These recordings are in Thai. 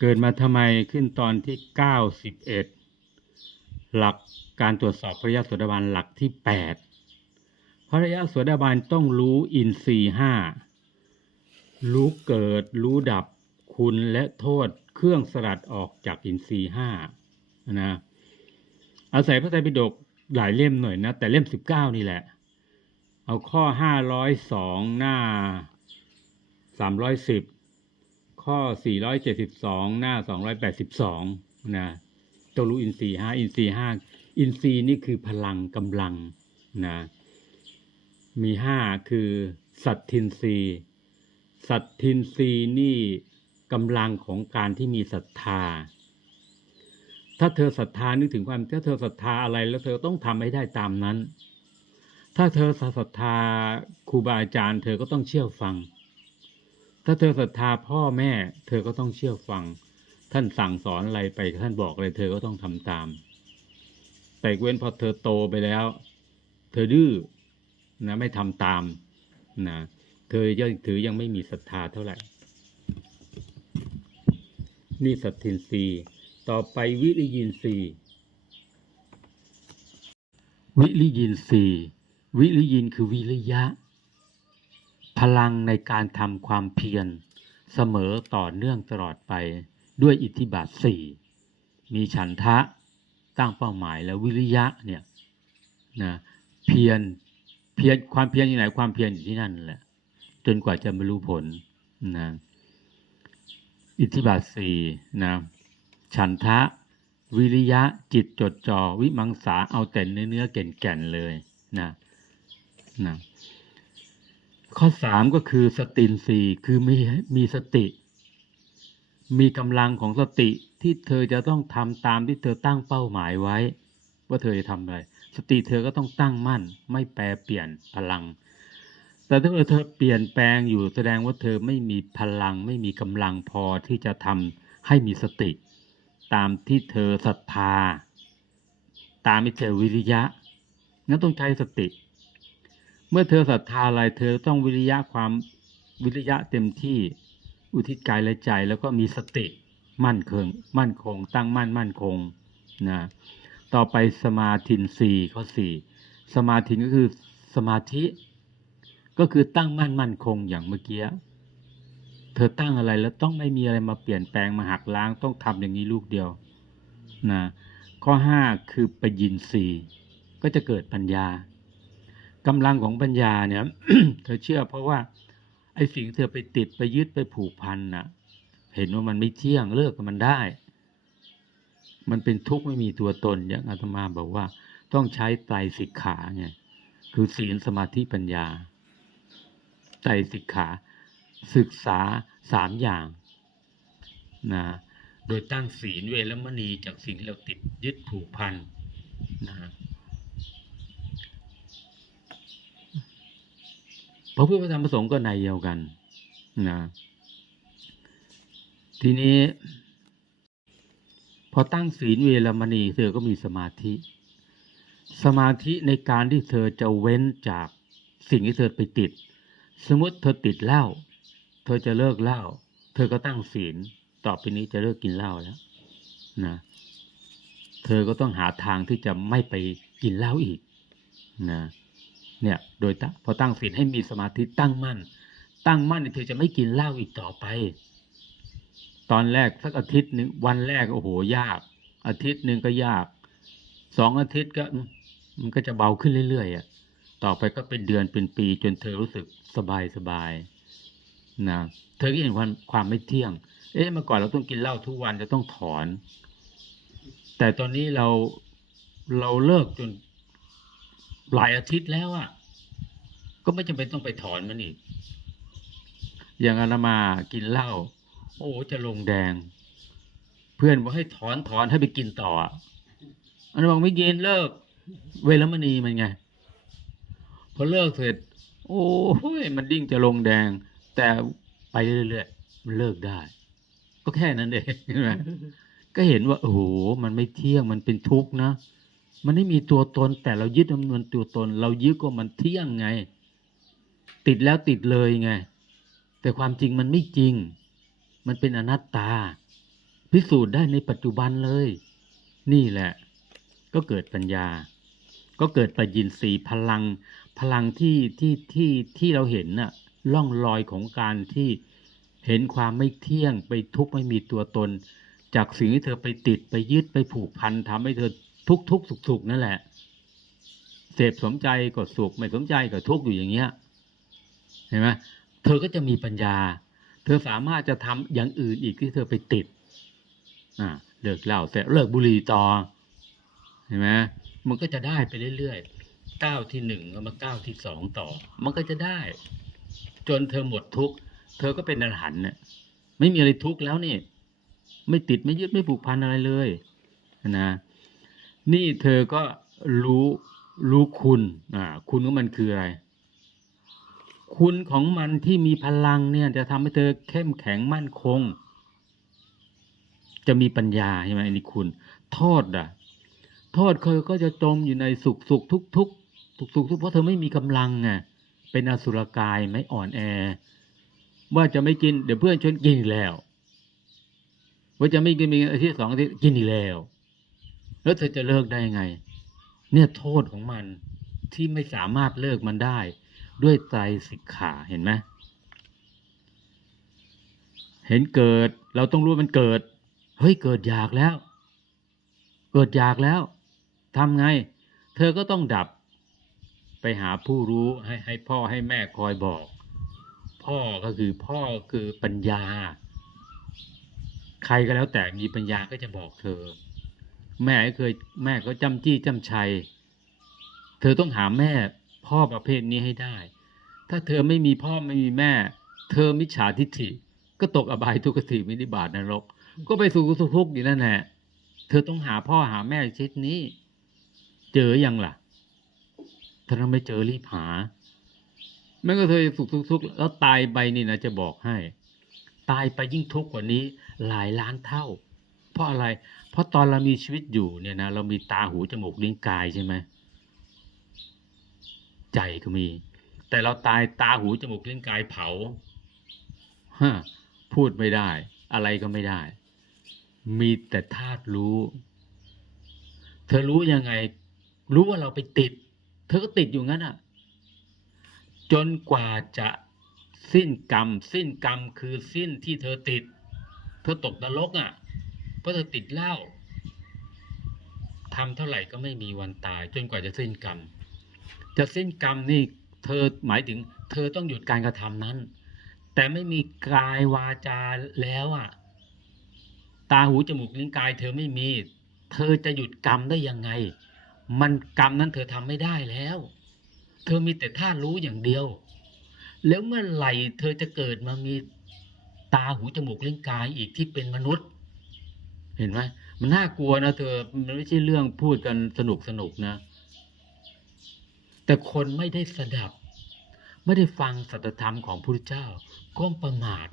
เกิดมาทำไมขึ้นตอนที่เก้าสิบเอ็ดหลักการตรวจสอบพระยะโสดาบันหลักที่แปดพระยะโสดาบันต้องรู้อินทรีห้ารู้เกิดรู้ดับคุณและโทษเครื่องสลัดออกจากอินทรีห้านะอาศัยพระไตรปิฎกหลายเล่มหน่อยนะ แต่เล่มสิบเก้านี่แหละ เอาข้อห้าร้อยสองหน้าสามร้อยสิบ ข้อ 472 หน้า 282 นะต้องรู้อินทรีย์ห้าอินทรีย์ห้าอินทรีย์นี่คือพลังกำลังนะมีห้าคือสัตทินทรีย์สัตทินทรีย์นี่กำลังของการที่มีศรัทธา ถ้าเธอศรัทธานึกถึงความถ้าเธอศรัทธาอะไรแล้วเธอต้องทำให้ได้ตามนั้น ถ้าเธอศรัทธาครูบาอาจารย์ เธอก็ต้องเชื่อฟัง ถ้าเธอศรัทธาพ่อแม่ เธอก็ต้องเชื่อฟัง ท่านสั่งสอนอะไรไปท่านบอกอะไรเธอก็ต้องทำตาม แต่เว้นพอเธอโตไปแล้ว เธอดื้อนะไม่ทำตามนะเธอยังถือยังไม่มีศรัทธาเท่าไหร่ นี่สัตทินรีต่อไปวิริยินทรีย์วิริยินทรีย์วิริยินคือวิริยะ พลังในการทำความเพียรเสมอต่อเนื่องตลอดไปด้วยอิทธิบาทสี่มีฉันทะตั้งเป้าหมายแล้ววิริยะเนี่ยนะเพียรเพียรความเพียรอยู่ไหนความเพียรอยู่ที่นั่นแหละ จนกว่าจะบรรลุผลนะอิทธิบาทสี่นะฉันทะวิริยะจิตจดจ่อวิมังสาเอาแต่เนื้อเนื้อแก่นแก่นเลยนะนะ ข้อสามก็คือสตินสีคือมีมีสติ มีกำลังของสติที่เธอจะต้องทำตามที่เธอตั้งเป้าหมายไว้ ว่าเธอจะทำอะไร สติเธอก็ต้องตั้งมั่น ไม่แปรเปลี่ยนพลัง แต่ถ้าเธอเปลี่ยนแปลงอยู่แสดงว่าเธอไม่มีพลัง ไม่มีกำลังพอที่จะทำให้มีสติ ตามที่เธอศรัทธา ตามที่เธอวิริยะงั้นต้องใช้สติ เมื่อเธอศรัทธาอะไรเธอต้องวิริยะความวิริยะเต็มที่อุทิศกายและใจแล้วก็มีสติมั่นคงมั่นคง ตั้งมั่นมั่นคงนะต่อไปสมาธินสี่ข้อสี่สมาธินก็คือสมาธิ ก็คือตั้งมั่นมั่นคงอย่างเมื่อกี้เธอตั้งอะไรแล้วต้องไม่มีอะไรมาเปลี่ยนแปลงมาหักล้างต้องทำอย่างนี้ลูกเดียวนะข้อห้าคือปยินสีก็จะเกิดปัญญา กำลังของปัญญาเนี่ยเธอเชื่อเพราะว่า ไอ้สิ่งเธอไปติดไปยึดไปผูกพันน่ะ เห็นว่ามันไม่เที่ยงเลิกกับมันได้ มันเป็นทุกข์ไม่มีตัวตนอย่างอาตมาบอกว่า ต้องใช้ไตรสิกขาไงคือศีลสมาธิปัญญาไตรสิกขา ศึกษาสามอย่างนะโดยตั้งศีลเวรมณีจากสิ่งที่เราติดยึดผูกพันนะ พระพุทธธรรมประสงค์ก็ในเดียวกันนะทีนี้ พอตั้งศีลเวรมณี เธอก็มีสมาธิ สมาธิในการที่เธอจะเว้นจากสิ่งที่เธอไปติด สมมติเธอติดเหล้าเธอจะเลิกเหล้าเธอก็ตั้งศีลต่อไปนี้จะเลิกกินเหล้าแล้วนะเธอก็ต้องหาทางที่จะไม่ไปกินเหล้าอีกนะ เนี่ยโดยตั้งพอตั้งศีลให้มีสมาธิตั้งมั่น ตั้งมั่นเธอจะไม่กินเหล้าอีกต่อไป ตอนแรกสักอาทิตย์หนึ่งวันแรกโอ้โหยาก อาทิตย์หนึ่งก็ยากสองอาทิตย์ก็มมันก็จะเบาขึ้นเรื่อยๆอะต่อไปก็เป็นเดือนเป็นปีจนเธอรู้สึกสบายสบายนะเธอก็เห็นความความไม่เที่ยง เอ๊ะเมื่อก่อนเราต้องกินเหล้าทุกวันจะต้องถอน แต่ตอนนี้เราเราเลิกจน หลายอาทิตย์แล้วอะ ก็ไม่จำเป็นต้องไปถอนมันอีก อย่างอานามากินเหล้าโอ้จะลงแดง เพื่อนบอกให้ถอนถอนให้ไปกินต่ออะอันนั้นบอกไม่กินเลิก เวรมณีมันไงพอเลิกเสร็จ โอ้ยมันดิ้งจะลงแดง แต่ไปเรื่อยๆมันเลิกได้ ก็แค่นั้นเองใช่ไหมก็เห็นว่าโอ้โหมันไม่เที่ยงมันเป็นทุกข์นะ มันไม่มีตัวตนแต่เรายึดมันตัวตน เรายึดก็มันเที่ยงไง ติดแล้วติดเลยไง แต่ความจริงมันไม่จริง มันเป็นอนัตตา พิสูจน์ได้ในปัจจุบันเลย นี่แหละ ก็เกิดปัญญา ก็เกิดปัญญินทรีพลัง พลังที่ที่ที่ที่เราเห็นน่ะล่องรอยของการที่เห็นความไม่เที่ยงไปทุกข์ไม่มีตัวตน จากสิ่งที่เธอไปติดไปยึดไปผูกพันทำให้เธอ ทุกทุกสุขสุขนั่นแหละ เสพสมใจก็สุขไม่สมใจก็ทุกอยู่อย่างเงี้ยเห็นไหมเธอก็จะมีปัญญา เธอสามารถจะทำอย่างอื่นอีกที่เธอไปติดอ่าเลิกเหล้าเสร็จเลิกบุหรี่ต่อเห็นไหมมันก็จะได้ไปเรื่อยๆก้าวที่หนึ่งก็มาก้าวที่สองต่อ มันก็จะได้ จนเธอหมดทุกข์เธอก็เป็นอรหันต์เนี่ยไม่มีอะไรทุกข์แล้วนี่ ไม่ติดไม่ยึดไม่ผูกพันอะไรเลยนะ นี่เธอก็รู้รู้คุณ อ่า คุณของมันคืออะไร คุณของมันที่มีพลังเนี่ย จะทำให้เธอเข้มแข็งมั่นคง จะมีปัญญาใช่ไหมอันนี้คุณ โทษอะ โทษเธอก็จะจมอยู่ในสุขสุขทุกทุกสุขสุขทุกเพราะเธอไม่มีกำลังไงเป็นอสุรกายไม่อ่อนแอ ว่าจะไม่กินเดี๋ยวเพื่อนชวนกินอีกแล้ว ว่าจะไม่กินมีอาทิตย์สองอาทิตย์กินอีกแล้ว แล้วเธอจะเลิกได้ยังไง เนี่ยโทษของมันที่ไม่สามารถเลิกมันได้ ด้วยใจสิกขาเห็นไหมเห็นเกิด เราต้องรู้มันเกิด เฮ้ยเกิดอยากแล้ว เกิดอยากแล้วทำไง เธอก็ต้องดับ ไปหาผู้รู้ให้ให้พ่อให้แม่คอยบอก พ่อก็คือพ่อคือปัญญา ใครก็แล้วแต่มีปัญญาก็จะบอกเธอ แม่เคยแม่ก็จำจี้จำชัย เธอต้องหาแม่พ่อประเภทนี้ให้ได้ ถ้าเธอไม่มีพ่อไม่มีแม่ เธอมิจฉาทิฏฐิ ก็ตกอบายทุกขติวินิบาตนรก ก็ไปสู่ทุกข์อยู่นั่นแหละเธอต้องหาพ่อหาแม่ชิดนี้ เจอยังล่ะ ถ้าเราไม่เจอรีบหาแม้ก็เธอสุขทุกทุกข์แล้วตายไปนี่นะจะบอกให้ ตายไปยิ่งทุกข์กว่านี้หลายล้านเท่า เพราะอะไร เพราะตอนเรามีชีวิตอยู่เนี่ยนะเรามีตาหูจมูกลิ้นกายใช่ไหมใจก็มี แต่เราตายตาหูจมูกลิ้นกายเผาฮพูดไม่ได้ อะไรก็ไม่ได้ มีแต่ธาตุรู้ เธอรู้ยังไง รู้ว่าเราไปติด เธอก็ติดอยู่งั้นอะ จนกว่าจะสิ้นกรรม สิ้นกรรมคือสิ้นที่เธอติด เธอตกนรกอะ เพราะเธอติดเหล้าทำเท่าไหร่ก็ไม่มีวันตาย จนกว่าจะสิ้นกรรม จะสิ้นกรรมนี่เธอหมายถึง เธอต้องหยุดการกระทำนั้น แต่ไม่มีกายวาจาแล้วอะ ตาหูจมูกลิ้นกาย เธอไม่มี เธอจะหยุดกรรมได้ยังไง มันกรรมนั้นเธอทำไม่ได้แล้ว เธอมีแต่ท่ารู้อย่างเดียว แล้วเมื่อไหร่เธอจะเกิดมามีตาหูจมูกลิ้นกายอีกที่เป็นมนุษย์ เห็นไหมมันน่ากลัวนะเธอมันไม่ใช่เรื่องพูดกันสนุกสนุกนะ แต่คนไม่ได้สดับ ไม่ได้ฟังสัจธรรมของพระพุทธเจ้า ก็ประมาท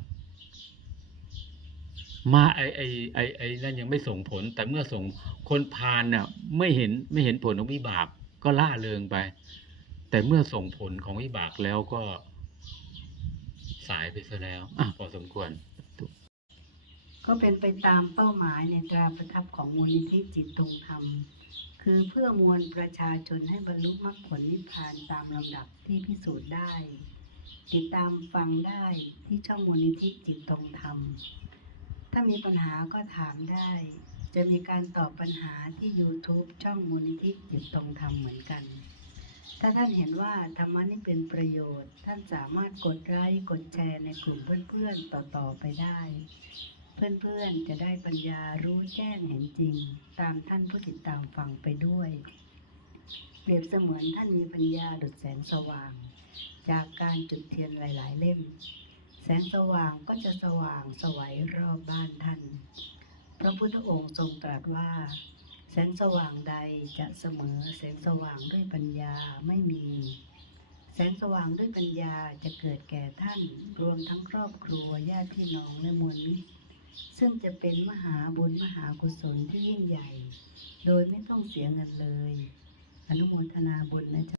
มาไอไอไอไอนั่นยังไม่ส่งผล แต่เมื่อส่งคนพาลน่ะไม่เห็นไม่เห็นผลของวิบากก็ล่าเริงไป แต่เมื่อส่งผลของวิบากแล้วก็สายไปซะแล้วอะพอสมควร ก็เป็นไปตามเป้าหมายในตราประทับของมูลนิธิจิตตรงธรรม คือเพื่อมวลประชาชนให้บรรลุมรรคผลนิพพานตามลำดับที่พิสูจน์ได้ ติดตามฟังได้ที่ช่องมูลนิธิจิตตรงธรรม ถ้ามีปัญหาก็ถามได้ จะมีการตอบปัญหาที่ YouTube ช่องมูลนิธิจิตตรงธรรมเหมือนกันถ้าท่านเห็นว่าธรรมะนี้เป็นประโยชน์ ท่านสามารถกดไลค์กดแชร์ในกลุ่มเพื่อนๆต่อๆไปได้ เพื่อนๆจะได้ปัญญารู้แจ้งเห็นจริง ตามท่านผู้ติดตามฟังไปด้วย เปรียบเสมือนท่านมีปัญญาดุจแสงสว่าง จากการจุดเทียนหลาย ๆ เล่ม แสงสว่างก็จะสว่างสวัยรอบบ้านท่าน พระพุทธองค์ทรงตรัสว่า แสงสว่างใดจะเสมอแสงสว่างด้วยปัญญาไม่มี แสงสว่างด้วยปัญญาจะเกิดแก่ท่าน รวมทั้งครอบครัวญาติพี่น้องและมวลมิตร ซึ่งจะเป็นมหาบุญมหากุศลที่ยิ่งใหญ่ โดยไม่ต้องเสียเงินเลย อนุโมทนาบุญนะจ๊ะ